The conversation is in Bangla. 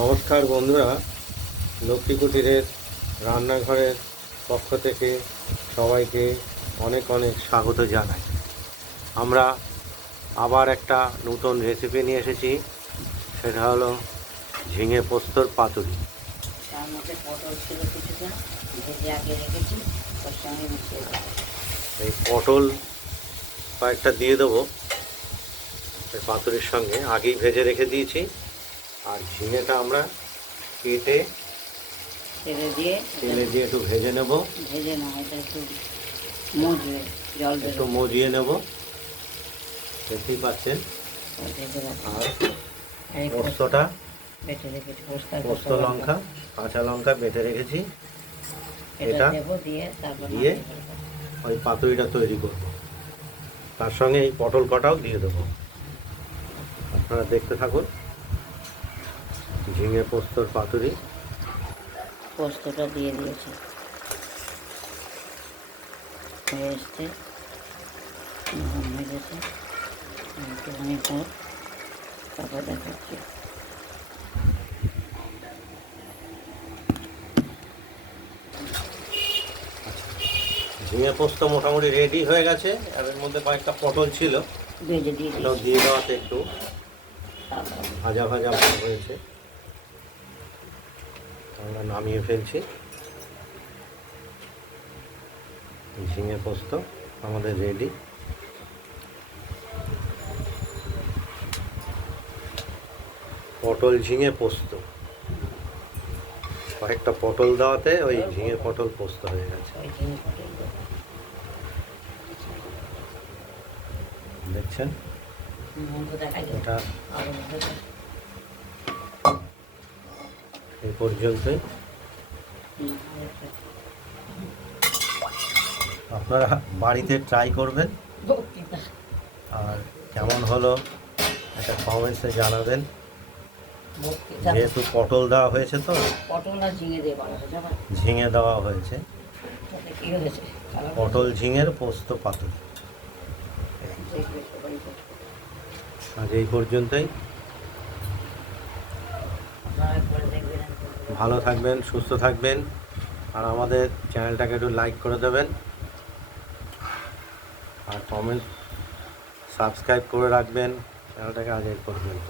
নমস্কার বন্ধুরা, লক্ষ্মী কুটিরের রান্নাঘরের পক্ষ থেকে সবাইকে অনেক অনেক স্বাগত জানাই। আমরা আবার একটা নতুন রেসিপি নিয়ে এসেছি, সেটা হলো ঝিঙে পোস্তর পাতুরি। তার মধ্যে পটল ছিল কিছুটা, ভেজে আগে রেখেছি, ওর সঙ্গে মিশিয়ে দেবো। এই পটল কয়েকটা দিয়ে দেবো এই পাতুরির সঙ্গে, আগেই ভেজে রেখে দিয়েছি। আর ঝিঙেটা আমরা কেটে তেলে দিয়ে একটু ভেজে নেব। ভেজে না, এটা একটু মজবে, জল একটু মজিয়ে নেব, দেখতেই পাচ্ছেন। আর পোস্তটা বেটে রেখেছি, পোস্ত লঙ্কা কাঁচা লঙ্কা বেটে রেখেছি, এটা দিয়ে ওই পাতুরিটা তৈরি করব। তার সঙ্গে এই পটল কটাও দিয়ে দেবো। আপনারা দেখতে থাকুন। ঝিঙে পোস্তর পাতুরি। পোস্তটা দিয়ে দিয়েছি, হয়ে এসছে, হয়ে গেছে। একটুখানি পর তারপর দেখাচ্ছি। ঝিঙে পোস্ত মোটামুটি রেডি হয়ে গেছে। আর এর মধ্যে কয়েকটা পটল ছিল, ভেজে দিয়ে দিয়ে দেওয়াতে একটু ভাজা ভাজা ভাব হয়েছে। আমরা নামিয়ে ফেলছি। ঝিঙে পোস্ত আমাদের রেডি। পটল ঝিঙে পোস্ত, কয়েকটা পটল দেওয়াতে ওই ঝিঙে পটল পোস্ত হয়ে গেছে। দেখছেন, এটা এই পর্যন্তই। আপনারা বাড়িতে ট্রাই করবেন, আর কেমন হলো একটা কমেন্টসে জানাবেন। যেহেতু পটল দেওয়া হয়েছে, তো পটল আর ঝিঙে দিয়ে বানাবো, ঝিঙে দেওয়া হয়েছে। কি হয়েছে? পটল ঝিঙের পোস্ত পাতুরি। আজ এই পর্যন্তই। ভালো থাকবেন, সুস্থ থাকবেন, আর আমাদের চ্যানেলটাকে একটু লাইক করে দেবেন, আর কমেন্ট সাবস্ক্রাইব করে রাখবেন চ্যানেলটাকে। আজ এই পর্যন্ত।